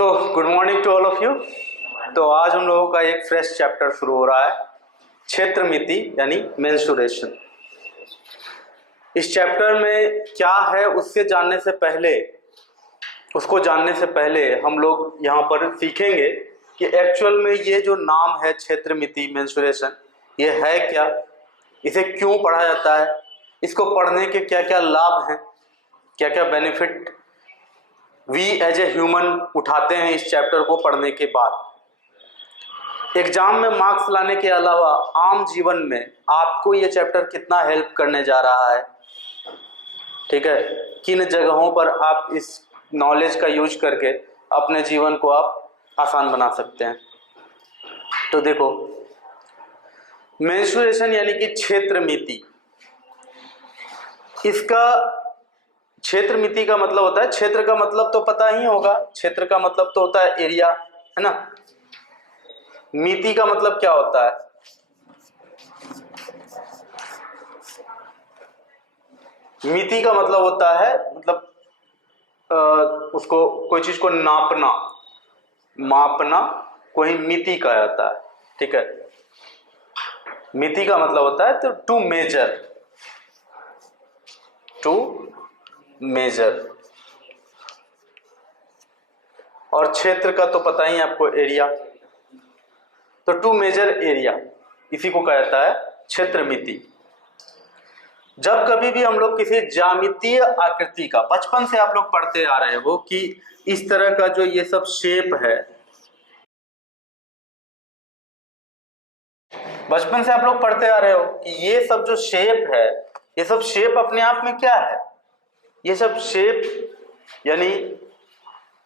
So good morning to all of you. तो आज हम लोगों का एक फ्रेश चैप्टर शुरू हो रहा है, क्षेत्रमिति यानी मेंसुरेशन। इस चैप्टर में क्या है उसको जानने से पहले हम लोग यहाँ पर सीखेंगे कि एक्चुअल में ये जो नाम है क्षेत्रमिति मेंसुरेशन, ये है क्या, इसे क्यों पढ़ा जाता है, इसको पढ़ने के क्या क्या लाभ हैं, क्या क्या benefit we as a human उठाते हैं इस चैप्टर को पढ़ने के बाद। एग्जाम में मार्क्स लाने के अलावा आम जीवन में आपको ये चैप्टर कितना हेल्प करने जा रहा है, ठीक है, किन जगहों पर आप इस नॉलेज का यूज करके अपने जीवन को आप आसान बना सकते हैं। तो देखो, मेंसुरेशन यानी कि क्षेत्रमिति, इसका क्षेत्रमिति का मतलब होता है, क्षेत्र का मतलब तो पता ही होगा, क्षेत्र का मतलब तो होता है एरिया, है ना। मिति का मतलब क्या होता है, मिति का मतलब होता है उसको कोई चीज को नापना, मापना, कोई मिति कहा जाता है, ठीक है। मिति का मतलब होता है तो टू मेजर, और क्षेत्र का तो पता ही है आपको, एरिया। तो टू मेजर एरिया, इसी को कहा जाता है क्षेत्रमिति। जब कभी भी हम लोग किसी ज्यामितीय आकृति का, बचपन से आप लोग पढ़ते आ रहे हो कि इस तरह का जो ये सब शेप है, बचपन से आप लोग पढ़ते आ रहे हो कि ये सब जो शेप है, ये सब शेप अपने आप में क्या है, ये सब शेप यानी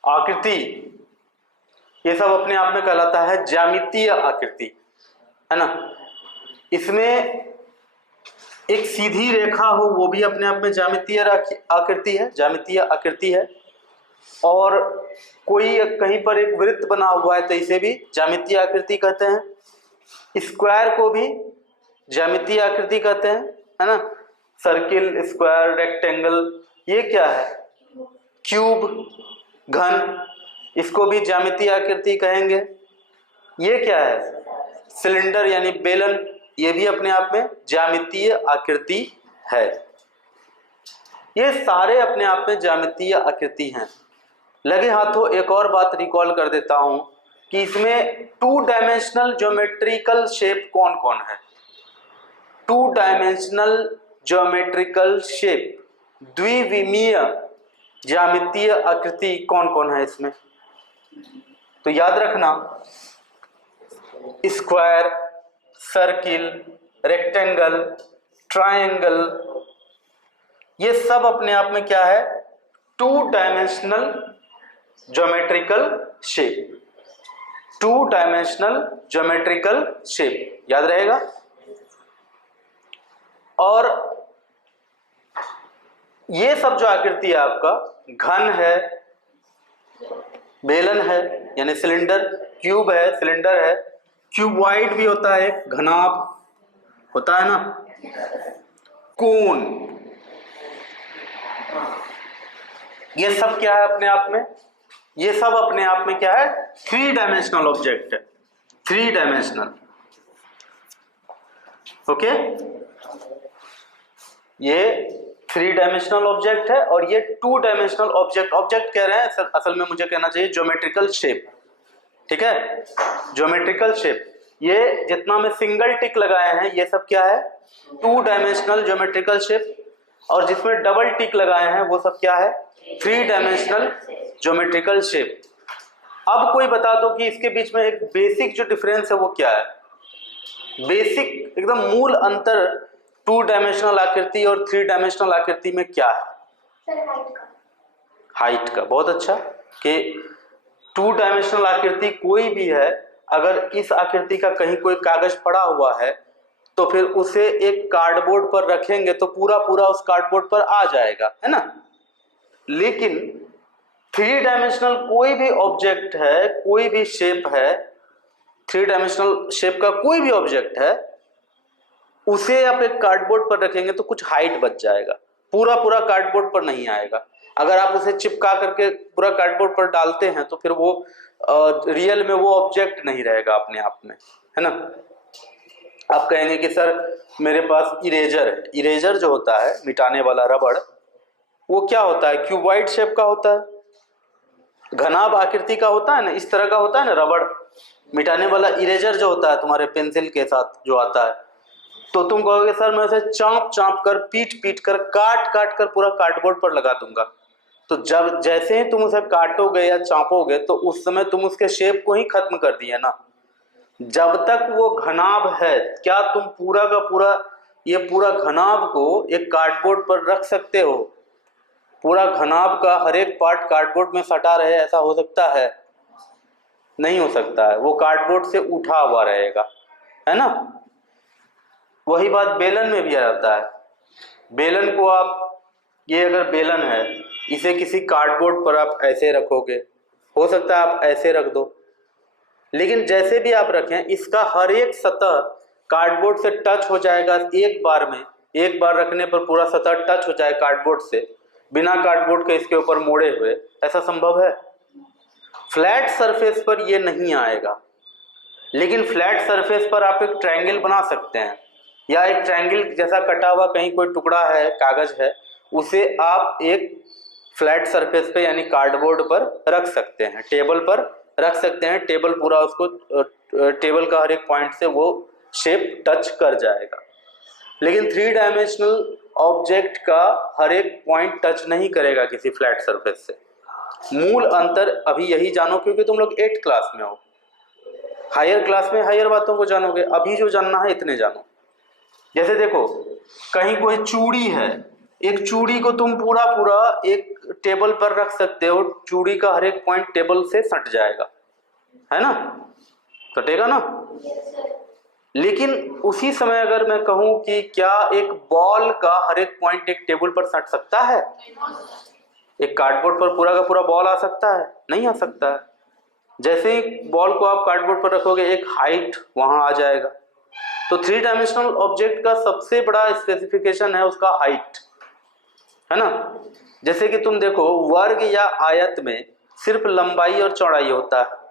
आकृति, ये सब अपने आप में कहलाता है ज्यामितीय आकृति, है ना। इसमें एक सीधी रेखा हो वो भी अपने आप में ज्यामितीय आकृति है, और कोई कहीं पर एक वृत्त बना हुआ है तो इसे भी ज्यामितीय आकृति कहते हैं। स्क्वायर को भी ज्यामितीय आकृति कहते हैं, है ना। सर्किल, स्क्वायर, रेक्टेंगल, ये क्या है, क्यूब, घन, इसको भी ज्यामितीय आकृति कहेंगे। ये क्या है, सिलेंडर यानी बेलन, ये भी अपने आप में ज्यामितीय आकृति है। ये सारे अपने आप में ज्यामितीय आकृति हैं। लगे हाथों एक और बात रिकॉल कर देता हूं कि इसमें टू डायमेंशनल ज्योमेट्रिकल शेप कौन कौन है। टू डायमेंशनल ज्योमेट्रिकल शेप, द्विविमीय ज्यामितीय आकृति कौन कौन है इसमें, तो याद रखना, स्क्वायर, सर्किल, रेक्टेंगल, ट्रायंगल, ये सब अपने आप में क्या है, two dimensional geometrical shape, two dimensional geometrical shape, याद रहेगा। और ये सब जो आकृति है आपका, घन है, बेलन है यानी सिलेंडर, क्यूब है, सिलेंडर है, क्यूबॉइड भी होता है, घनाभ होता है ना, कोन, ये सब क्या है अपने आप में, ये सब अपने आप में क्या है, थ्री डायमेंशनल ऑब्जेक्ट है, थ्री डायमेंशनल, ओके। ये थ्री डायमेंशनल ऑब्जेक्ट है और ये टू डायमेंशनल ऑब्जेक्ट कह रहे हैं, असल में मुझे कहना चाहिए ज्योमेट्रिकल शेप, ठीक है, ज्योमेट्रिकल शेप। ये जितना में सिंगल टिक लगाए हैं ये सब क्या है, टू डायमेंशनल ज्योमेट्रिकल शेप, और जिसमें डबल टिक लगाए हैं वो सब क्या है, थ्री डायमेंशनल ज्योमेट्रिकल शेप। अब कोई बता दो कि इसके बीच में एक बेसिक जो डिफरेंस है वो क्या है, बेसिक एकदम मूल अंतर टू डायमेंशनल आकृति और थ्री डायमेंशनल आकृति में क्या है, हाइट का। बहुत अच्छा, कि टू डायमेंशनल आकृति कोई भी है, अगर इस आकृति का कहीं कोई कागज पड़ा हुआ है तो फिर उसे एक कार्डबोर्ड पर रखेंगे तो पूरा पूरा उस कार्डबोर्ड पर आ जाएगा, है ना। लेकिन थ्री डायमेंशनल कोई भी ऑब्जेक्ट है, कोई भी शेप है, थ्री डायमेंशनल शेप का कोई भी ऑब्जेक्ट है, उसे आप एक कार्डबोर्ड पर रखेंगे तो कुछ हाइट बच जाएगा, पूरा पूरा कार्डबोर्ड पर नहीं आएगा। अगर आप उसे चिपका करके पूरा कार्डबोर्ड पर डालते हैं तो फिर वो रियल में वो ऑब्जेक्ट नहीं रहेगा अपने आप में, है ना। आप कहेंगे कि सर मेरे पास इरेजर है, इरेजर जो होता है मिटाने वाला रबड़, वो क्या होता है, क्यूबॉइड शेप का होता है, घनाभ आकृति का होता है ना, इस तरह का होता है ना रबड़। मिटाने वाला इरेजर जो होता है तुम्हारे पेंसिल के साथ जो आता है, तो तुम कहोगे सर मैं उसे चाँप चाँप कर, पीट पीट कर, काट काट कर पूरा कार्डबोर्ड पर लगा दूंगा। तो जब जैसे ही तुम उसे काटोगे या चाँपोगे तो उस समय तुम उसके शेप को ही खत्म कर दिए ना। जब तक वो घनाभ है, क्या तुम पूरा का पूरा ये पूरा घनाभ को एक कार्डबोर्ड पर रख सकते हो? पूरा घनाभ का हर एक पार्ट कार्डबोर्ड में सटा रहे, ऐसा हो सकता है? नहीं हो सकता है, वो कार्डबोर्ड से उठा हुआ रहेगा, है ना। वही बात बेलन में भी आ जाता है। बेलन को आप, ये अगर बेलन है, इसे किसी कार्डबोर्ड पर आप ऐसे रखोगे, हो सकता है आप ऐसे रख दो, लेकिन जैसे भी आप रखें इसका हर एक सतह कार्डबोर्ड से टच हो जाएगा एक बार में। एक बार रखने पर पूरा सतह टच हो जाए कार्डबोर्ड से, बिना कार्डबोर्ड के इसके ऊपर मोड़े हुए, ऐसा संभव है? फ्लैट सरफेस पर ये नहीं आएगा। लेकिन फ्लैट सरफेस पर आप एक ट्रायंगल बना सकते हैं, या एक ट्रायंगल जैसा कटा हुआ कहीं कोई टुकड़ा है, कागज है, उसे आप एक फ्लैट सरफेस पे यानी कार्डबोर्ड पर रख सकते हैं, टेबल पर रख सकते हैं। टेबल पूरा उसको, टेबल का हर एक पॉइंट से वो शेप टच कर जाएगा। लेकिन 3 डायमेंशनल ऑब्जेक्ट का हर एक पॉइंट टच नहीं करेगा किसी फ्लैट सरफेस से। मूल अंतर अभी यही जानो, क्योंकि तुम लोग 8th क्लास में हो, हायर क्लास में हायर बातों को जानोगे। अभी जो जानना है इतने जानो। जैसे देखो, कहीं कोई चूड़ी है, एक चूड़ी को तुम पूरा पूरा एक टेबल पर रख सकते हो, चूड़ी का हर एक पॉइंट टेबल से सट जाएगा, है ना, सटेगा ना। लेकिन उसी समय अगर मैं कहूं कि क्या एक बॉल का हर एक पॉइंट एक टेबल पर सट सकता है? एक कार्डबोर्ड पर पूरा का पूरा बॉल आ सकता है? नहीं आ सकता है। जैसे ही बॉल को आप कार्डबोर्ड पर रखोगे एक हाइट वहां आ जाएगा। तो 3 डायमेंशनल ऑब्जेक्ट का सबसे बड़ा स्पेसिफिकेशन है उसका हाइट, है ना। जैसे कि तुम देखो, वर्ग या आयत में सिर्फ लंबाई और चौड़ाई होता है,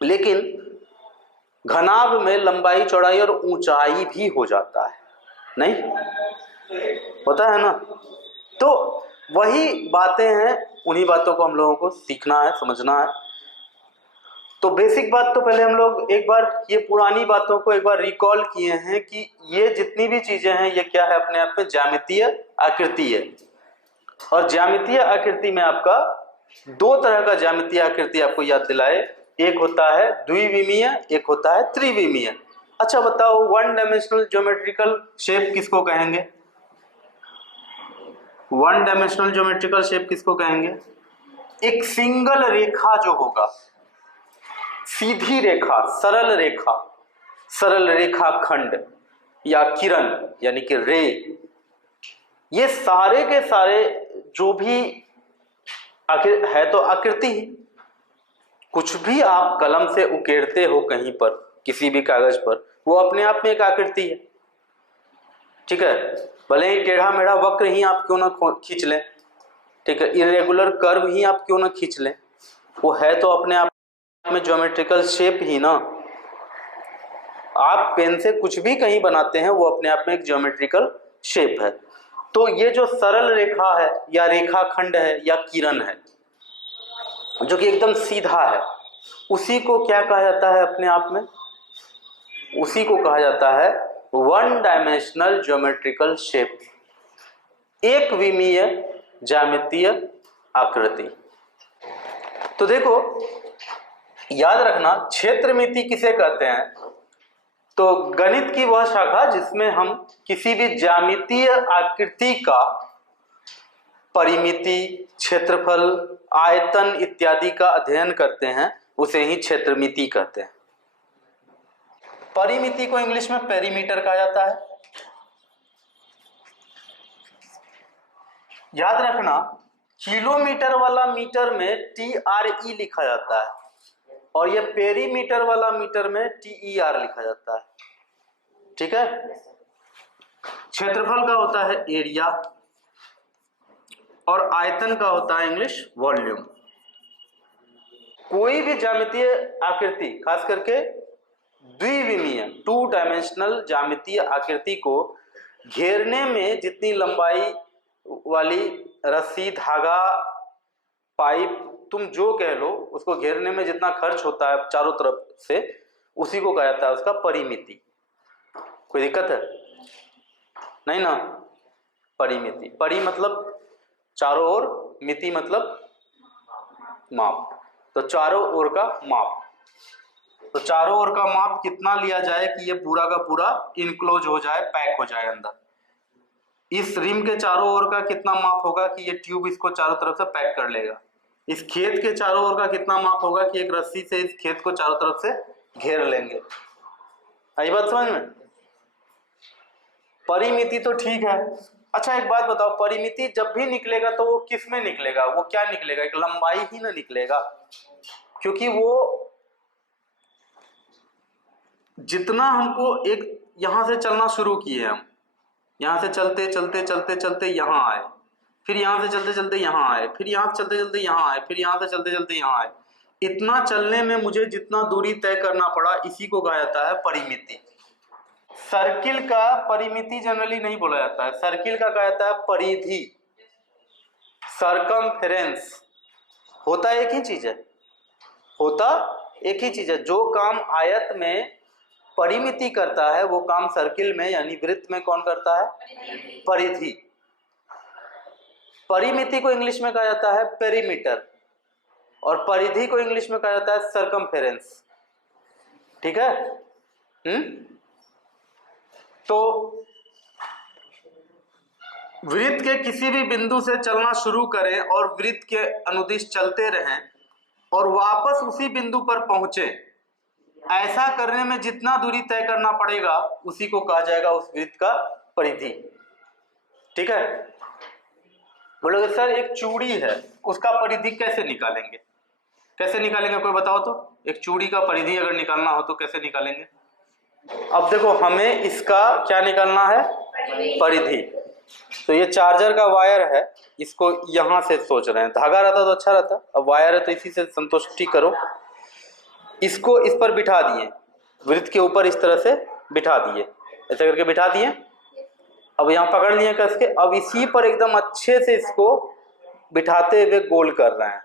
लेकिन घनाभ में लंबाई चौड़ाई और ऊंचाई भी हो जाता है, नहीं होता है ना। तो वही बातें हैं, उन्हीं बातों को हम लोगों को सीखना है, समझना है। तो बेसिक बात तो पहले हम लोग एक बार ये पुरानी बातों को एक बार रिकॉल किए हैं कि ये जितनी भी चीजें हैं ये क्या है, अपने आप में ज्यामितीय आकृति है। और ज्यामितीय आकृति में आपका 2 तरह का ज्यामितीय आकृति आपको याद दिलाए, एक होता है द्विविमीय, एक होता है त्रिविमीय। अच्छा बताओ, 1 डायमेंशनल ज्योमेट्रिकल शेप किसको कहेंगे? 1 डायमेंशनल ज्योमेट्रिकल शेप किसको कहेंगे? एक सिंगल रेखा जो होगा, सीधी रेखा, सरल रेखा खंड या किरण यानी कि रे, ये सारे के सारे जो भी आखिर है तो आकृति ही। कुछ भी आप कलम से उकेरते हो कहीं पर, किसी भी कागज पर, वो अपने आप में एक आकृति है, ठीक है। भले ही टेढ़ा मेढ़ा वक्र ही आप क्यों ना खींच लें, ठीक है, इरेगुलर कर्व ही आप क्यों ना खींच लें, वो है तो अपने आप में ज्योमेट्रिकल शेप ही ना। आप पेन से कुछ भी कहीं बनाते हैं वो अपने आप में एक ज्योमेट्रिकल शेप है। तो ये जो सरल रेखा है या रेखाखंड है या किरण है जो कि एकदम सीधा है, उसी को क्या कहा जाता है अपने आप में? उसी को कहा जाता है 1 डायमेंशनल ज्योमेट्रिकल शेप, एक विमीय ज्यामितीय आकृति। तो देखो याद रखना, क्षेत्रमिति किसे कहते हैं? तो गणित की वह शाखा जिसमें हम किसी भी ज्यामितीय आकृति का परिमिति, क्षेत्रफल, आयतन इत्यादि का अध्ययन करते हैं, उसे ही क्षेत्रमिति कहते हैं। परिमिति को इंग्लिश में पेरीमीटर कहा जाता है। याद रखना, किलोमीटर वाला मीटर में TRE लिखा जाता है और ये पेरीमीटर वाला मीटर में TER लिखा जाता है, ठीक है। क्षेत्रफल का होता है एरिया और आयतन का होता है इंग्लिश वॉल्यूम। कोई भी ज्यामितीय आकृति, खास करके द्विविमीय 2 डायमेंशनल ज्यामितीय आकृति को घेरने में जितनी लंबाई वाली रस्सी, धागा, पाइप, तुम जो कह लो, उसको घेरने में जितना खर्च होता है चारों तरफ से, उसी को कहा जाता है उसका परिमिति। कोई दिक्कत है? नहीं ना? परिमिति, परि मतलब चारों ओर, मिति मतलब माप, तो चारों ओर का माप। तो चारों ओर का माप कितना लिया जाए कि ये पूरा का पूरा इनक्लोज हो जाए, पैक हो जाए अंदर। इस रिम के चारों ओर का कितना माप होगा कि ये ट्यूब इसको चारों तरफ से पैक कर लेगा। इस खेत के चारों ओर का कितना माप होगा कि एक रस्सी से इस खेत को चारों तरफ से घेर लेंगे। आई बात समझ में? परिमिति तो ठीक है। अच्छा एक बात बताओ, परिमिति जब भी निकलेगा तो वो किस में निकलेगा? वो क्या निकलेगा? एक लंबाई ही ना निकलेगा, क्योंकि वो जितना हमको एक यहां से चलना शुरू किए, हम यहां से चलते चलते चलते चलते यहां आए, फिर यहां से चलते चलते यहां आए, फिर यहां से चलते चलते यहां आए, फिर यहां से चलते चलते यहां आए, इतना चलने में मुझे जितना दूरी तय करना पड़ा, इसी को कहा जाता है परिमिति। सर्किल का परिमिति जनरली नहीं बोला जाता है, सर्किल का कहा जाता है परिधि, सरकमफेरेंस। होता एक ही चीज है, होता एक ही चीज है। जो काम आयत में परिमिति करता है वो काम सर्किल में यानी वृत्त में कौन करता है? परिधि। परिमिति को इंग्लिश में कहा जाता है पेरीमीटर और परिधि को इंग्लिश में कहा जाता है सरकमफेरेंस। ठीक है? तो वृत्त के किसी भी बिंदु से चलना शुरू करें और वृत्त के अनुदिश चलते रहें और वापस उसी बिंदु पर पहुंचे, ऐसा करने में जितना दूरी तय करना पड़ेगा उसी को कहा जाएगा उस वृत्त का परिधि। ठीक है? बोलोगे सर एक चूड़ी है, उसका परिधि कैसे निकालेंगे? कैसे निकालेंगे कोई बताओ तो? एक चूड़ी का परिधि अगर निकालना हो तो कैसे निकालेंगे? अब देखो, हमें इसका क्या निकालना है? परिधि। तो ये चार्जर का वायर है, इसको यहां से सोच रहे हैं, धागा रहता तो अच्छा रहता, अब वायर है तो इसी से संतुष्टि करो। इसको इस पर बिठा दिए, वृत्त के ऊपर इस तरह से बिठा दिए, ऐसे करके बिठा दिए। अब यहाँ पकड़ लिए कस के, अब इसी पर एकदम अच्छे से इसको बिठाते हुए गोल कर रहे हैं।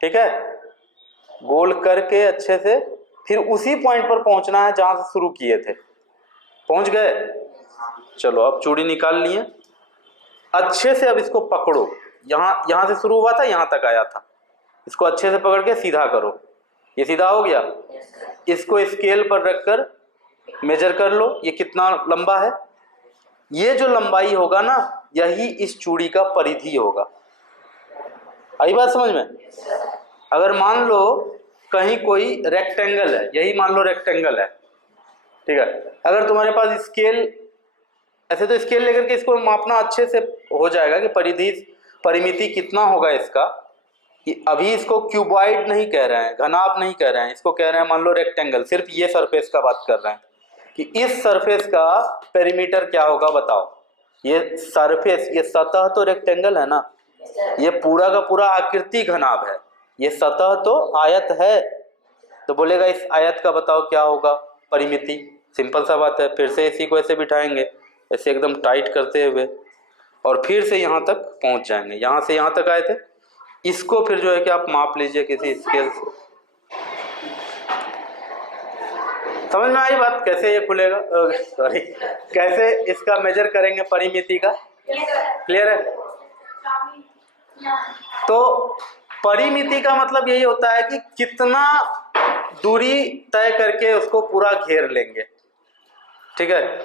ठीक है? गोल करके अच्छे से फिर उसी पॉइंट पर पहुंचना है जहां से शुरू किए थे। पहुंच गए? चलो अब चूड़ी निकाल लिए, अच्छे से अब इसको पकड़ो, यहां से शुरू हुआ था यहां तक आया था, इसको अच्छे से पकड़ के सीधा करो। ये सीधा हो गया। इसको स्केल पर रखकर मेजर कर लो, ये कितना लंबा है। ये जो लंबाई होगा ना, यही इस चूड़ी का परिधि होगा। आई बात समझ में? अगर मान लो कहीं कोई रेक्टेंगल है, यही मान लो रेक्टेंगल है, ठीक है, अगर तुम्हारे पास स्केल, ऐसे तो स्केल लेकर के इसको मापना अच्छे से हो जाएगा कि परिमिति कितना होगा इसका। अभी इसको क्यूबॉइड नहीं कह रहे हैं, घनाभ नहीं कह रहे हैं, इसको कह रहे हैं मान लो रेक्टेंगल, सिर्फ ये सरफेस का बात कर रहे हैं कि इस सरफेस का पेरीमीटर क्या होगा बताओ। ये सरफेस, ये सतह तो रेक्टेंगल है ना, ये पूरा का पूरा आकृति घनाभ है, ये सतह तो आयत है, तो बोलेगा इस आयत का बताओ क्या होगा परिमिति। सिंपल सा बात है। फिर से इसी को ऐसे बिठाएंगे, ऐसे एकदम टाइट करते हुए, और फिर से यहाँ तक पहुँच जाएंगे। यहाँ से यहाँ तक आए थे, इसको फिर जो है कि आप माप लीजिए किसी स्केल से। समझ में आई बात? कैसे ये खुलेगा, सॉरी, कैसे इसका मेजर करेंगे परिमिति का? क्लियर है? तो परिमिति का मतलब यही होता है कि कितना दूरी तय करके उसको पूरा घेर लेंगे। ठीक है?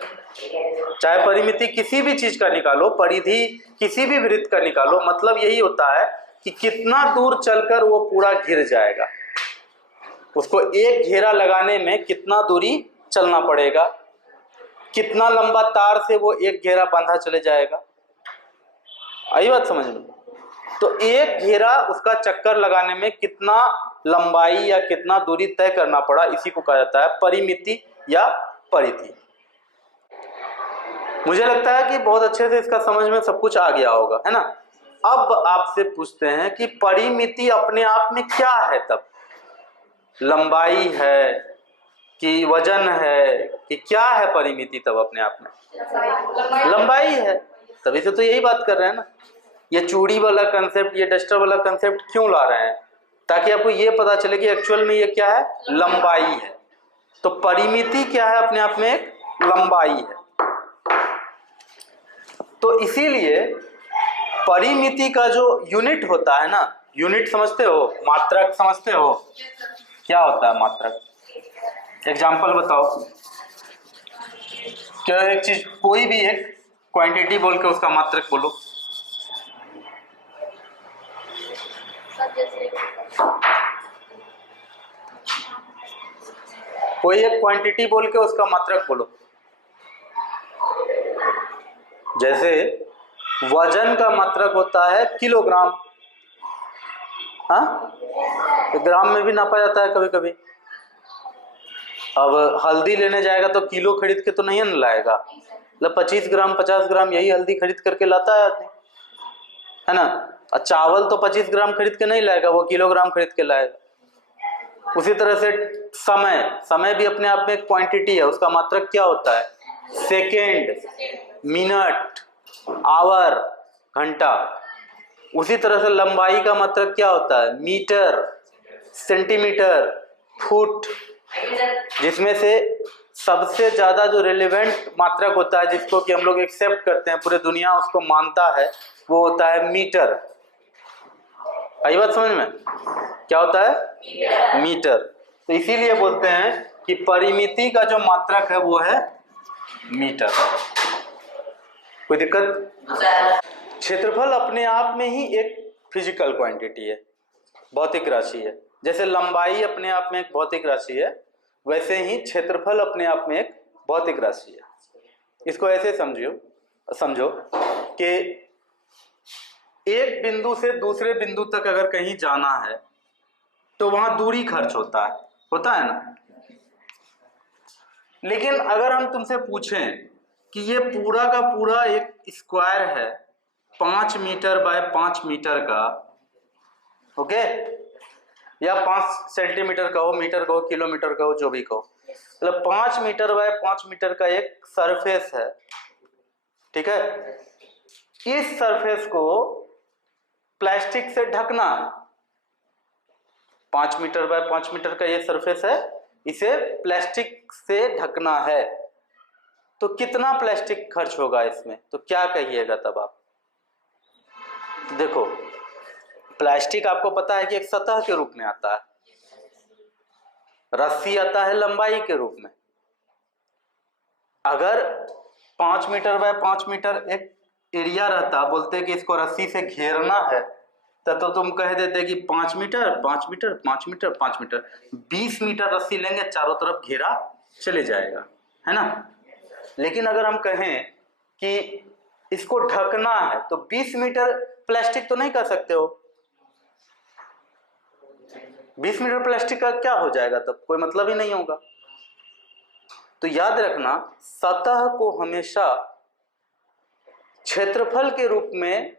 चाहे परिमिति किसी भी चीज का निकालो, परिधि किसी भी वृत्त का निकालो, मतलब यही होता है कि कितना दूर चलकर वो पूरा घिर जाएगा। उसको एक घेरा लगाने में कितना दूरी चलना पड़ेगा, कितना लंबा तार से वो एक घेरा बांधा चले जाएगा। आई बात समझ में? तो एक घेरा उसका चक्कर लगाने में कितना लंबाई या कितना दूरी तय करना पड़ा, इसी को कहा जाता है परिमिति या परिधि। मुझे लगता है कि बहुत अच्छे से इसका समझ में सब कुछ आ गया होगा, है ना? अब आपसे पूछते हैं कि परिमिति अपने आप में क्या है तब, लंबाई है कि वजन है कि क्या है परिमिति तब अपने आप में? लंबाई है। तभी से तो यही बात कर रहे हैं ना। ये चूड़ी वाला कंसेप्ट, ये डस्टर वाला कंसेप्ट क्यों ला रहे हैं? ताकि आपको ये पता चले कि एक्चुअल में ये क्या है, लंबाई है। तो परिमिति क्या है अपने आप में, एक लंबाई है। तो इसीलिए परिमिति का जो यूनिट होता है ना, यूनिट समझते हो, मात्रक समझते हो, क्या होता है मात्रक? एग्जाम्पल बताओ, क्या एक चीज, कोई भी एक क्वांटिटी बोल के उसका मात्रक बोलो। कोई एक क्वांटिटी बोल के उसका मात्रक बोलो। जैसे वजन का मात्रक होता है किलोग्राम, हाँ, तो ग्राम में भी नापा जाता है कभी कभी। अब हल्दी लेने जाएगा तो किलो खरीद के तो नहीं न लाएगा, मतलब 25 ग्राम 50 ग्राम यही हल्दी खरीद करके लाता है आदमी, है ना। और चावल तो 25 ग्राम खरीद के नहीं लाएगा, वो किलोग्राम खरीद के लाएगा। उसी तरह से समय भी अपने आप में एक क्वांटिटी है, उसका मात्रक क्या होता है, सेकेंड, मिनट, आवर, घंटा। उसी तरह से लंबाई का मात्रक क्या होता है, मीटर, सेंटीमीटर, फुट। जिसमें से सबसे ज्यादा जो रिलेवेंट मात्रक होता है, जिसको कि हम लोग एक्सेप्ट करते हैं, पूरे दुनिया उसको मानता है, वो होता है मीटर। आई बात समझ में? क्या होता है, मीटर। तो इसीलिए बोलते हैं कि परिमिति का जो मात्रक है वो है मीटर। कोई दिक्कत? क्षेत्रफल अपने आप में ही एक फिजिकल क्वांटिटी है, भौतिक राशि है। जैसे लंबाई अपने आप में एक भौतिक राशि है, वैसे ही क्षेत्रफल अपने आप में एक भौतिक राशि है। इसको ऐसे समझो कि एक बिंदु से दूसरे बिंदु तक अगर कहीं जाना है तो वहां दूरी खर्च होता है ना। लेकिन अगर हम तुमसे पूछें कि ये पूरा का पूरा एक स्क्वायर है 5 मीटर बाय 5 मीटर का, ओके, या 5 सेंटीमीटर का हो, मीटर का हो, किलोमीटर का हो, जो भी कहो, मतलब 5 मीटर बाय 5 मीटर का एक सरफेस है, ठीक है। इस सरफेस को प्लास्टिक से ढकना है। 5 मीटर बाय 5 मीटर का ये सरफेस है, इसे प्लास्टिक से ढकना है। तो कितना प्लास्टिक खर्च होगा इसमें, तो क्या कहिएगा तब आप? देखो, प्लास्टिक आपको पता है कि एक सतह के रूप में आता है, रस्सी आता है लंबाई के रूप में। अगर 5 मीटर बाय 5 मीटर एक एरिया रहता, बोलते कि इसको रस्सी से घेरना है, तो तुम कह देते कि 5 meter 5 meter 5 meter 5 meter, 20 meter रस्सी लेंगे, चारों तरफ घेरा चले जाएगा, है ना। लेकिन अगर हम कहें कि इसको ढकना है तो 20 मीटर प्लास्टिक तो नहीं कर सकते हो। 20 मीटर प्लास्टिक का क्या हो जाएगा तब, कोई मतलब ही नहीं होगा। तो याद रखना, सतह को हमेशा क्षेत्रफल के रूप में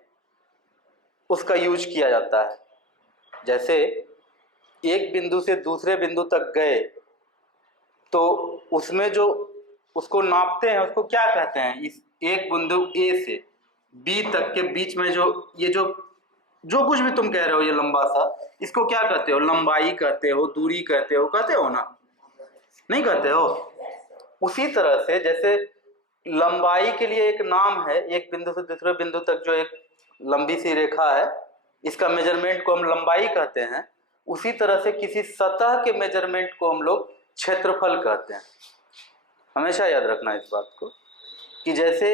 उसका यूज किया जाता है। जैसे एक बिंदु से दूसरे बिंदु तक गए तो उसमें जो उसको नापते हैं उसको क्या कहते हैं, इस एक बिंदु ए से बी तक के बीच में जो ये जो कुछ भी तुम कह रहे हो ये लंबा सा, इसको क्या कहते हो, लंबाई कहते हो, दूरी कहते हो ना, नहीं कहते हो। उसी तरह से जैसे लंबाई के लिए एक नाम है, एक बिंदु से दूसरे बिंदु तक जो एक लंबी सी रेखा है, इसका मेजरमेंट को हम लंबाई कहते हैं। उसी तरह से किसी सतह के मेजरमेंट को हम लोग क्षेत्रफल कहते हैं। हमेशा याद रखना इस बात को कि जैसे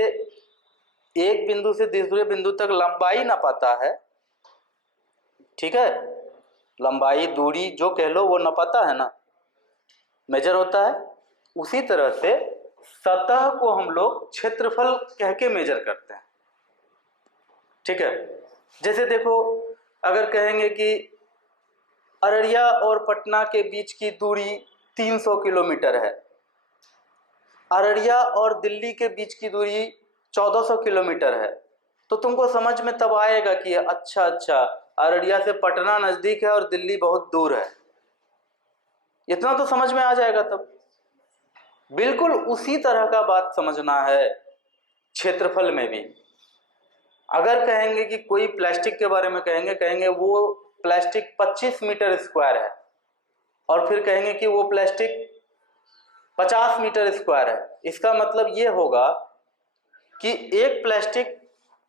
एक बिंदु से दूसरे बिंदु तक लंबाई नापाता है, ठीक है, लंबाई दूरी जो कह लो वो नापाता है ना, मेजर होता है। उसी तरह से सतह को हम लोग क्षेत्रफल कह के मेजर करते हैं, ठीक है। जैसे देखो, अगर कहेंगे कि अररिया और पटना के बीच की दूरी 300 किलोमीटर है, अररिया और दिल्ली के बीच की दूरी 1400 किलोमीटर है, तो तुमको समझ में तब आएगा कि अच्छा अच्छा अररिया से पटना नजदीक है और दिल्ली बहुत दूर है, इतना तो समझ में आ जाएगा तब। बिल्कुल उसी तरह का बात समझना है क्षेत्रफल में भी। अगर कहेंगे कि कोई प्लास्टिक के बारे में कहेंगे वो प्लास्टिक 25 मीटर स्क्वायर है, और फिर कहेंगे कि वो प्लास्टिक 50 मीटर स्क्वायर है, इसका मतलब ये होगा कि एक प्लास्टिक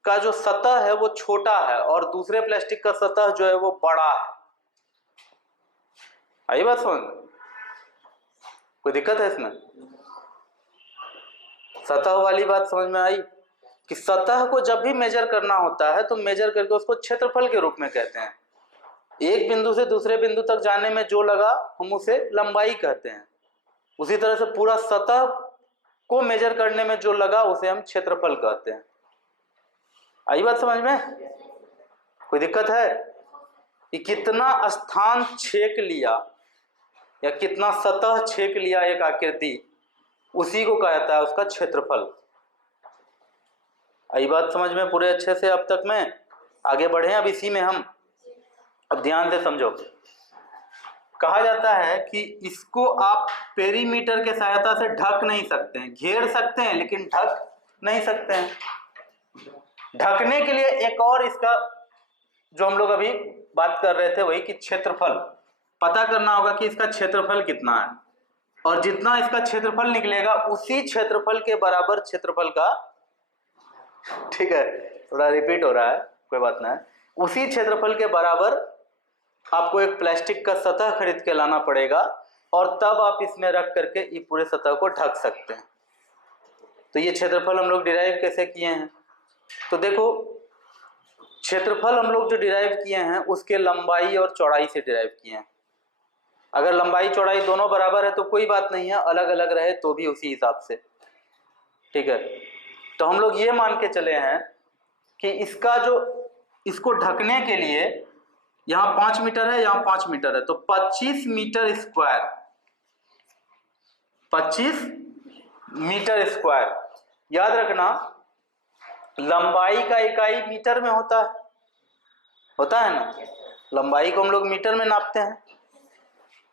का जो सतह है वो छोटा है और दूसरे प्लास्टिक का सतह जो है वो बड़ा है। आई बात समझ में? कोई दिक्कत है इसमें? सतह वाली बात समझ में आई कि सतह को जब भी मेजर करना होता है तो मेजर करके उसको क्षेत्रफल के रूप में कहते हैं। एक बिंदु से दूसरे बिंदु तक जाने में जो लगा हम उसे लंबाई कहते हैं। उसी तरह से पूरा सतह को मेजर करने में जो लगा उसे हम क्षेत्रफल कहते हैं। आई बात समझ में? कोई दिक्कत है कि कितना स्थान छेक लिया या कितना सतह छेक लिया एक आकृति, उसी को कहता है उसका क्षेत्रफल। आई बात समझ में पूरे अच्छे से? अब तक में आगे बढ़े अब इसी में हम। अब ध्यान से समझो, कहा जाता है कि इसको आप पेरीमीटर के सहायता से ढक नहीं सकते हैं, घेर सकते हैं लेकिन ढक नहीं सकते हैं। ढकने के लिए एक और इसका जो हम लोग अभी बात कर रहे थे वही कि क्षेत्रफल पता करना होगा कि इसका क्षेत्रफल कितना है, और जितना इसका क्षेत्रफल निकलेगा उसी क्षेत्रफल के बराबर क्षेत्रफल का, ठीक है थोड़ा रिपीट हो रहा है कोई बात नहीं, उसी क्षेत्रफल के बराबर आपको एक प्लास्टिक का सतह खरीद के लाना पड़ेगा और तब आप इसमें रख करके ये पूरे सतह को ढक सकते हैं। तो ये क्षेत्रफल हम लोग डिराइव कैसे किए हैं? तो देखो क्षेत्रफल हम लोग जो डिराइव किए हैं उसके लंबाई और चौड़ाई से डिराइव किए हैं। अगर लंबाई चौड़ाई दोनों बराबर है तो कोई बात नहीं है, अलग अलग रहे तो भी उसी हिसाब से, ठीक है। तो हम लोग ये मान के चले हैं कि इसका जो इसको ढकने के लिए यहाँ 5 मीटर है, यहाँ 5 मीटर है, तो 25 मीटर स्क्वायर, 25 मीटर स्क्वायर। याद रखना लंबाई का इकाई मीटर में होता है ना, लंबाई को हम लोग मीटर में नापते हैं।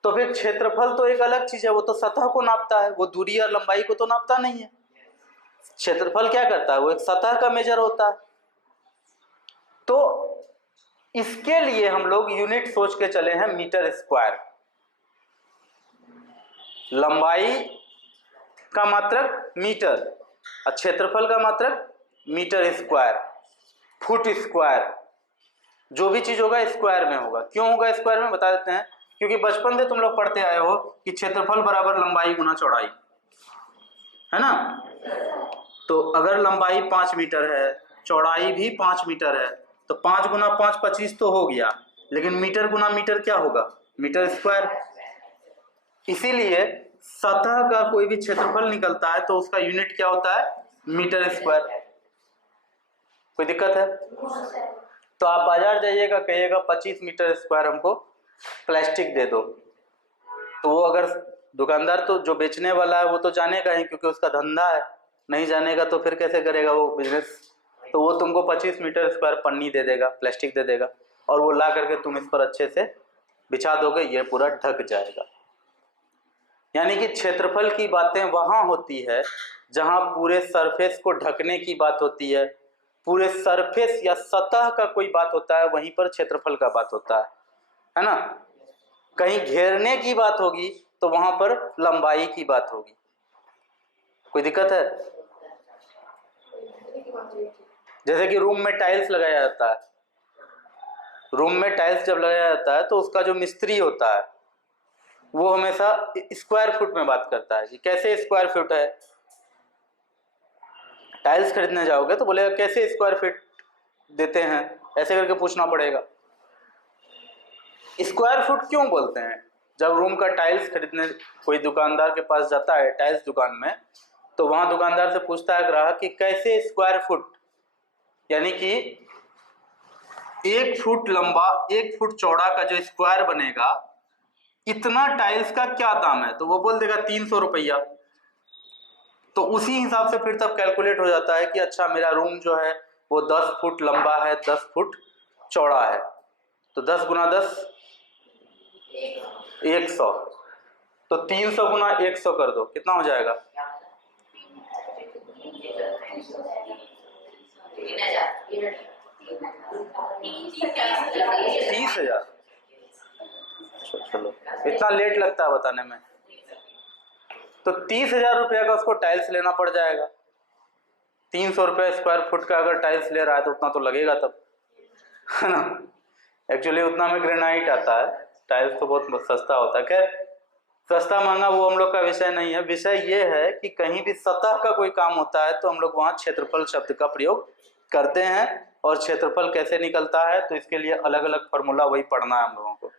तो फिर क्षेत्रफल तो एक अलग चीज है, वो तो सतह को नापता है, वो दूरी और लंबाई को तो नापता नहीं है। क्षेत्रफल क्या करता है? वो एक सतह का मेजर होता है। तो इसके लिए हम लोग यूनिट सोच के चले हैं मीटर स्क्वायर। लंबाई का मात्रक मीटर और क्षेत्रफल का मात्रक मीटर स्क्वायर, फुट स्क्वायर, जो भी चीज होगा स्क्वायर में होगा। क्यों होगा स्क्वायर में? बता देते हैं, क्योंकि बचपन से तुम लोग पढ़ते आए हो कि क्षेत्रफल बराबर लंबाई गुना चौड़ाई, है ना। तो अगर लंबाई 5 मीटर है, चौड़ाई भी 5 मीटर है, तो 5 गुना 5 25 तो हो गया, लेकिन मीटर गुना मीटर क्या होगा? Meter square. इसीलिए सतह का कोई भी क्षेत्रफल निकलता है तो उसका यूनिट क्या होता है? Meter square. कोई दिक्कत है? तो आप बाजार जाइएगा, कहिएगा 25 मीटर स्क्वायर हमको प्लास्टिक दे दो, तो वो अगर दुकानदार तो जो बेचने वाला है वो तो जानेगा ही, क्योंकि उसका धंधा है। नहीं जानेगा तो फिर कैसे करेगा वो बिजनेस? तो वो तुमको 25 मीटर स्क्वायर पन्नी दे देगा, प्लास्टिक दे देगा, और वो ला करके तुम इस पर अच्छे से बिछा दोगे, ये पूरा ढक जाएगा। यानी कि क्षेत्रफल की बातें वहां होती है जहां पूरे सरफेस को ढकने की बात होती है, पूरे सरफेस या सतह का कोई बात होता है, वहीं पर क्षेत्रफल का बात होता है ना। कहीं घेरने की बात होगी तो वहां पर लंबाई की बात होगी। कोई दिक्कत है? जैसे कि रूम में टाइल्स लगाया जाता है, रूम में टाइल्स जब लगाया जाता है तो उसका जो मिस्त्री होता है वो हमेशा स्क्वायर फुट में बात करता है कि कैसे स्क्वायर फुट है। टाइल्स खरीदने जाओगे तो बोलेगा कैसे स्क्वायर फीट देते हैं, ऐसे करके पूछना पड़ेगा। स्क्वायर फुट क्यों बोलते हैं? जब रूम का टाइल्स खरीदने कोई दुकानदार के पास जाता है टाइल्स दुकान में, तो वहां दुकानदार से पूछता है ग्राहक कि कैसे स्क्वायर फुट, यानी कि 1 फुट लंबा 1 फुट चौड़ा का जो स्क्वायर बनेगा, इतना टाइल्स का क्या दाम है? तो वो बोल देगा 300 रुपया। तो उसी हिसाब से फिर तब कैलकुलेट हो जाता है कि अच्छा मेरा रूम जो है वो 10 फुट लंबा है, 10 फुट चौड़ा है, तो 10 गुना 10 100, तो 300 गुना 100 कर दो, कितना हो जाएगा? 30,000। चलो, इतना लेट लगता है बताने में। तो 30,000 रुपया का उसको टाइल्स लेना पड़ जाएगा। 300 रुपये स्क्वायर फुट का अगर टाइल्स ले रहा है तो उतना तो लगेगा तब, है ना। एक्चुअली उतना में ग्रेनाइट आता है, टाइल्स तो बहुत सस्ता होता है। खैर सस्ता महंगा वो हम लोग का विषय नहीं है। विषय ये है कि कहीं भी सतह का कोई काम होता है तो हम लोग वहाँ क्षेत्रफल शब्द का प्रयोग करते हैं, और क्षेत्रफल कैसे निकलता है तो इसके लिए अलग अलग फॉर्मूला वही पढ़ना है हम लोगों को।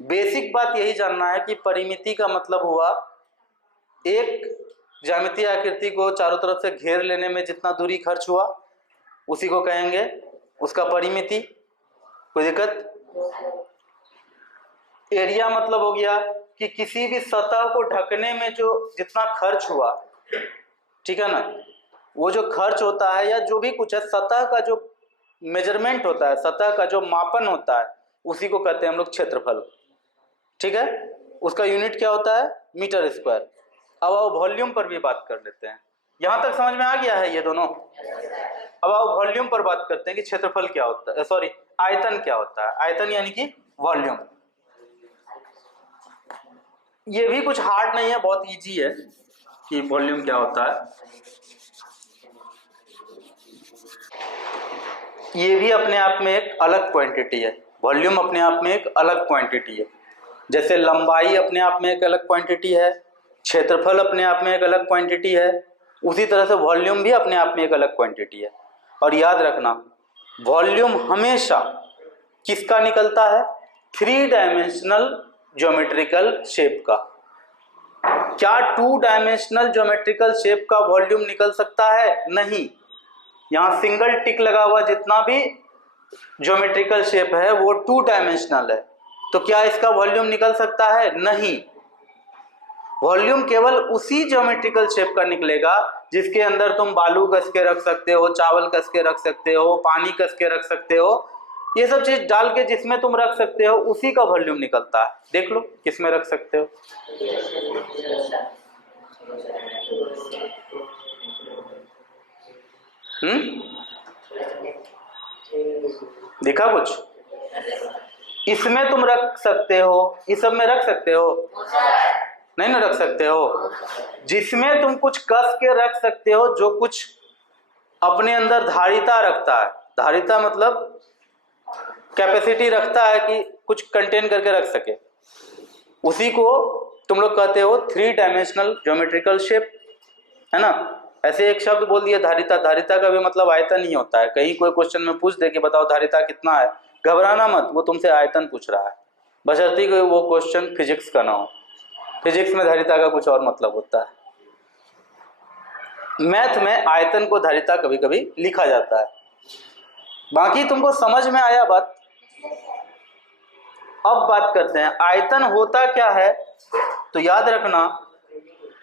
बेसिक बात यही जानना है कि परिमिति का मतलब हुआ एक ज्यामितीय आकृति को चारों तरफ से घेर लेने में जितना दूरी खर्च हुआ उसी को कहेंगे उसका परिमिति। कोई दिक्कत? एरिया मतलब हो गया कि किसी भी सतह को ढकने में जो जितना खर्च हुआ, ठीक है ना, वो जो खर्च होता है या जो भी कुछ है, सतह का जो मेजरमेंट होता है, सतह का जो मापन होता है, उसी को कहते हैं हम लोग क्षेत्रफल। ठीक है, उसका यूनिट क्या होता है? Meter square. अब आओ वॉल्यूम पर भी बात कर लेते हैं। यहां तक समझ में आ गया है ये दोनों? अब आओ वॉल्यूम पर बात करते हैं कि क्षेत्रफल क्या होता है, सॉरी आयतन क्या होता है। आयतन यानी कि वॉल्यूम। ये भी कुछ हार्ड नहीं है, बहुत इजी है कि वॉल्यूम क्या होता है। ये भी अपने आप में एक अलग क्वांटिटी है। वॉल्यूम अपने आप में एक अलग क्वांटिटी है। जैसे लंबाई अपने आप में एक अलग क्वांटिटी है, क्षेत्रफल अपने आप में एक अलग क्वांटिटी है, उसी तरह से वॉल्यूम भी अपने आप में एक अलग क्वांटिटी है। और याद रखना, वॉल्यूम हमेशा किसका निकलता है? 3 डायमेंशनल ज्योमेट्रिकल शेप का। क्या 2 डायमेंशनल ज्योमेट्रिकल शेप का वॉल्यूम निकल सकता है? नहीं। यहां सिंगल टिक लगा हुआ जितना भी ज्योमेट्रिकल शेप है वो 2 डायमेंशनल है, तो क्या इसका वॉल्यूम निकल सकता है? नहीं। वॉल्यूम केवल उसी ज्योमेट्रिकल शेप का निकलेगा जिसके अंदर तुम बालू कस के रख सकते हो, चावल कस के रख सकते हो, पानी कस के रख सकते हो, ये सब चीज डाल के जिसमें तुम रख सकते हो उसी का वॉल्यूम निकलता है। देख लो किसमें रख सकते हो। दिखा कुछ? इसमें तुम रख सकते हो, इस सब में रख सकते हो? नहीं ना रख सकते हो। जिसमें तुम कुछ कस के रख सकते हो, जो कुछ अपने अंदर धारिता रखता है, धारिता मतलब कैपेसिटी रखता है कि कुछ कंटेन करके रख सके, उसी को तुम लोग कहते हो 3 डायमेंशनल ज्योमेट्रिकल शेप, है ना। ऐसे एक शब्द बोल दिया धारिता। धारिता का भी मतलब आयतन ही होता है। कहीं कोई क्वेश्चन में पूछ दे कि बताओ धारिता कितना है, घबराना मत, वो तुमसे आयतन पूछ रहा है, बशर्ते कि वो क्वेश्चन फिजिक्स का ना हो। फिजिक्स में धारिता का कुछ और मतलब होता है। मैथ में आयतन को धारिता कभी कभी लिखा जाता है। बाकी तुमको समझ में आया बात? अब बात करते हैं आयतन होता क्या है। तो याद रखना,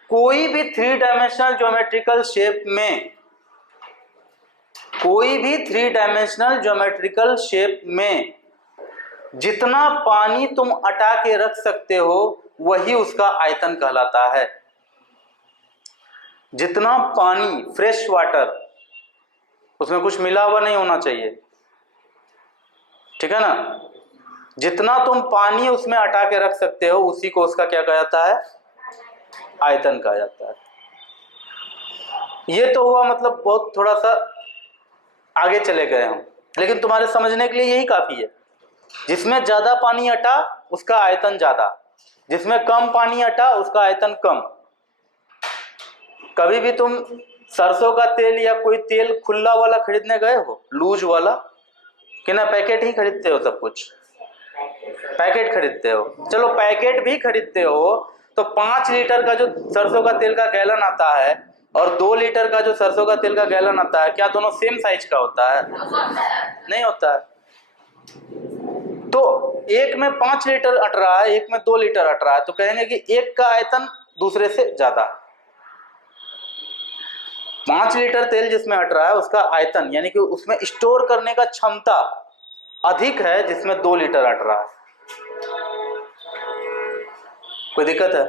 कोई भी 3 डायमेंशनल ज्योमेट्रिकल शेप में, कोई भी 3 डायमेंशनल ज्योमेट्रिकल शेप में जितना पानी तुम अटा के रख सकते हो वही उसका आयतन कहलाता है। जितना पानी, फ्रेश वाटर, उसमें कुछ मिला हुआ नहीं होना चाहिए, ठीक है ना। जितना तुम पानी उसमें अटा के रख सकते हो उसी को उसका क्या कहा जाता है? आयतन कहा जाता है। ये तो हुआ मतलब बहुत थोड़ा सा आगे चले गए हम, लेकिन तुम्हारे समझने के लिए यही काफी है। जिसमें ज्यादा पानी अटा उसका आयतन ज्यादा, जिसमें कम पानी अटा उसका आयतन कम। कभी भी तुम सरसों का तेल या कोई तेल खुला वाला खरीदने गए हो, लूज वाला, कि ना पैकेट ही खरीदते हो? सब कुछ पैकेट खरीदते हो। चलो पैकेट भी खरीदते हो तो 5 लीटर का जो सरसों का तेल का गैलन आता है और 2 लीटर का जो सरसों का तेल का गैलन आता है, क्या दोनों सेम साइज का होता है? नहीं होता है। तो एक में 5 लीटर अट रहा है, एक में 2 लीटर अट रहा है, तो कहेंगे कि एक का आयतन दूसरे से ज्यादा। 5 लीटर तेल जिसमें अट रहा है उसका आयतन यानी कि उसमें स्टोर करने का क्षमता अधिक है जिसमें 2 लीटर अट रहा है। कोई दिक्कत है?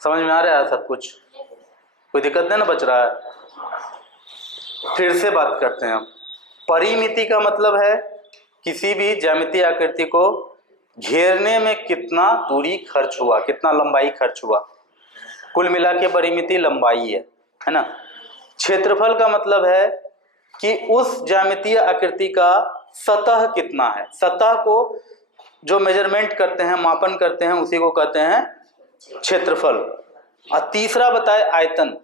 समझ में आ रहा है सब कुछ? कोई दिक्कत नहीं ना बच रहा है? फिर से बात करते हैं हम। परिमिति का मतलब है किसी भी ज्यामितीय आकृति को घेरने में कितना दूरी खर्च हुआ, कितना लंबाई खर्च हुआ। कुल मिला के परिमिति लंबाई है ना। क्षेत्रफल का मतलब है कि उस ज्यामितीय आकृति का सतह कितना है। सतह को जो मेजरमेंट करते हैं, मापन करते हैं, उसी को कहते हैं क्षेत्रफल। और तीसरा बताए आयतन,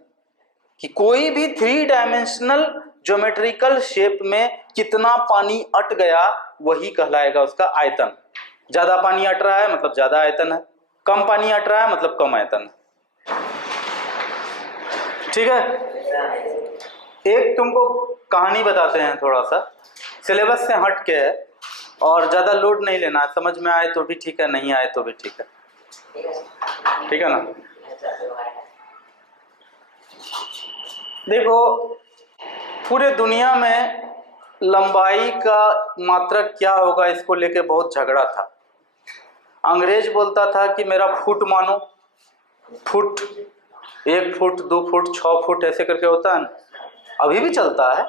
कि कोई भी 3 डायमेंशनल ज्योमेट्रिकल शेप में कितना पानी अट गया वही कहलाएगा उसका आयतन। ज्यादा पानी अट रहा है मतलब ज्यादा आयतन है, कम पानी अट रहा है मतलब कम आयतन है। ठीक है। एक तुमको कहानी बताते हैं, थोड़ा सा सिलेबस से हट के है और ज्यादा लोड नहीं लेना है। समझ में आए तो भी ठीक है, नहीं आए तो भी ठीक है। ठीक है ना। देखो पूरे दुनिया में लंबाई का मात्रक क्या होगा इसको लेके बहुत झगड़ा था। अंग्रेज बोलता था कि मेरा फुट मानो, फुट 1 फुट 2 फुट 6 फुट ऐसे करके होता है, अभी भी चलता है,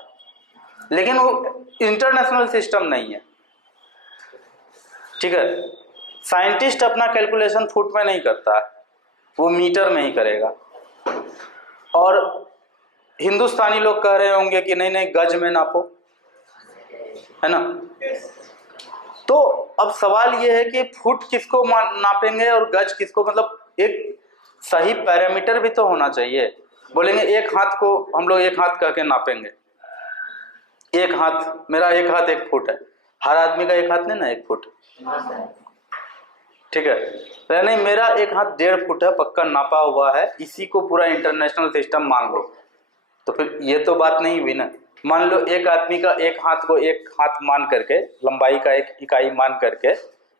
लेकिन वो इंटरनेशनल सिस्टम नहीं है। ठीक है। साइंटिस्ट अपना कैलकुलेशन फुट में नहीं करता है, वो मीटर में ही करेगा। और हिंदुस्तानी लोग कह रहे होंगे कि नहीं नहीं गज में नापो, है ना। तो अब सवाल ये है कि फुट किसको नापेंगे और गज किसको, मतलब एक सही पैरामीटर भी तो होना चाहिए। बोलेंगे एक हाथ को हम लोग 1 हाथ कह के नापेंगे, 1 हाथ, मेरा 1 हाथ 1 फुट है। हर आदमी का 1 हाथ नहीं ना 1 फुट। ठीक है। तो नहीं मेरा 1 हाथ 1.5 फुट है, पक्का नापा हुआ है, इसी को पूरा इंटरनेशनल सिस्टम मान लो। तो फिर ये तो बात नहीं हुई ना। मान लो एक आदमी का 1 हाथ को 1 हाथ मान करके, लंबाई का 1 इकाई मान करके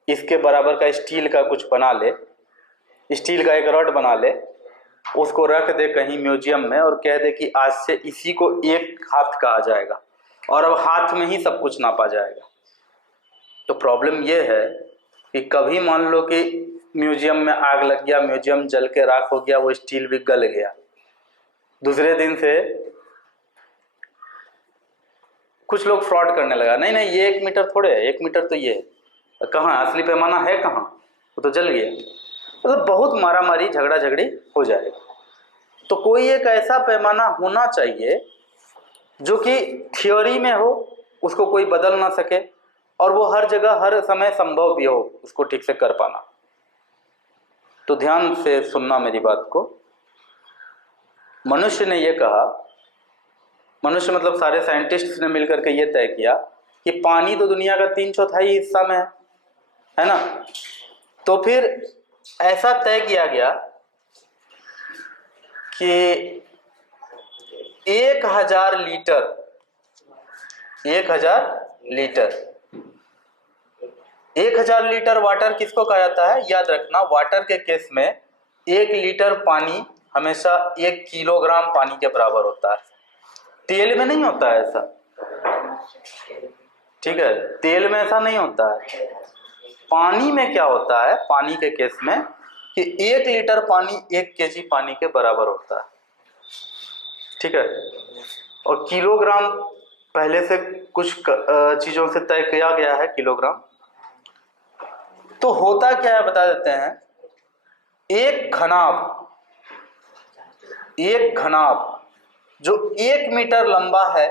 इसके बराबर का स्टील का कुछ बना ले, स्टील का एक रॉड बना ले, उसको रख दे कहीं म्यूजियम में और कह दे कि आज से इसी को 1 हाथ कहा जाएगा और अब हाथ में ही सब कुछ नापा जाएगा। तो प्रॉब्लम ये है कि कभी मान लो कि म्यूजियम में आग लग गया, म्यूजियम जल के राख हो गया, वो स्टील भी गल गया, दूसरे दिन से कुछ लोग फ्रॉड करने लगा, नहीं नहीं ये 1 मीटर थोड़े है, 1 मीटर तो ये है, कहाँ असली पैमाना है कहाँ, वो तो जल गया। मतलब बहुत मारा मारी झगड़ा झगड़ी हो जाएगा। तो कोई एक ऐसा पैमाना होना चाहिए जो कि थ्योरी में हो, उसको कोई बदल ना सके और वो हर जगह हर समय संभव भी हो उसको ठीक से कर पाना। तो ध्यान से सुनना मेरी बात को। मनुष्य ने ये कहा, मनुष्य मतलब सारे साइंटिस्ट्स ने मिलकर के ये तय किया कि पानी तो दुनिया का 3/4 हिस्सा में है ना। तो फिर ऐसा तय किया गया कि 1000 लीटर 1000 लीटर वाटर किसको कहा जाता है? याद रखना, वाटर के केस में 1 लीटर पानी हमेशा 1 किलोग्राम पानी के बराबर होता है। तेल में नहीं होता है ऐसा, ठीक है, तेल में ऐसा नहीं होता है। पानी में क्या होता है, पानी के केस में कि 1 लीटर पानी 1 केजी पानी के बराबर होता है। ठीक है। और किलोग्राम पहले से कुछ चीजों से तय किया गया है, किलोग्राम। तो होता क्या है बता देते हैं। एक घनाभ जो 1 मीटर लंबा है,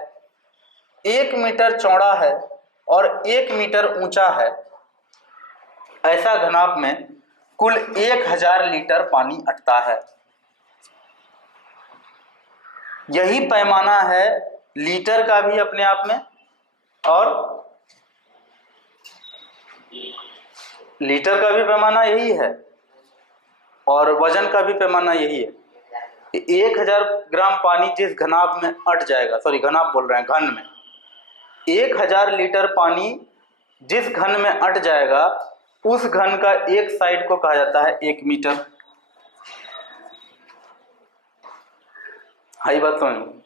1 मीटर चौड़ा है और 1 मीटर ऊंचा है, ऐसा घनाभ में कुल 1000 लीटर पानी अटता है। यही पैमाना है लीटर का भी अपने आप में, और लीटर का भी पैमाना यही है और वजन का भी पैमाना यही है। 1000 ग्राम पानी जिस घनाभ में अट जाएगा, सॉरी घनाभ बोल रहे हैं, घन में, 1000 लीटर पानी जिस घन में अट जाएगा उस घन का एक साइड को कहा जाता है 1 मीटर। हाई बात समझ में।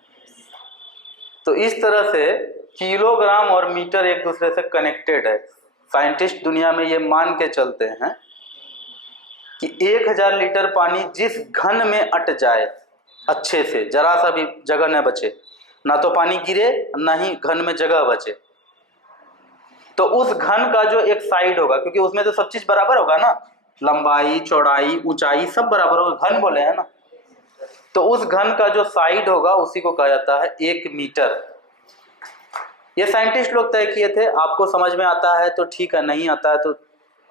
तो इस तरह से किलोग्राम और मीटर एक दूसरे से कनेक्टेड है। साइंटिस्ट दुनिया में ये मान के चलते हैं कि 1000 लीटर पानी जिस घन में अट जाए अच्छे से, जरा सा भी जगह न बचे, ना तो पानी गिरे ना ही घन में जगह बचे, तो उस घन का जो एक साइड होगा, क्योंकि उसमें तो सब चीज बराबर होगा ना, लंबाई चौड़ाई ऊंचाई सब बराबर होगा, घन बोले हैं ना, तो उस घन का जो साइड होगा उसी को कहा जाता है 1 मीटर। ये साइंटिस्ट लोग तय किए थे। आपको समझ में आता है तो ठीक है, नहीं आता है तो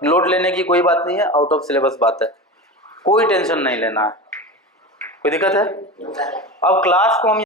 लोड लेने की कोई बात नहीं है, आउट ऑफ सिलेबस बात है, कोई टेंशन नहीं लेना है। कोई दिक्कत है? अब क्लास को हम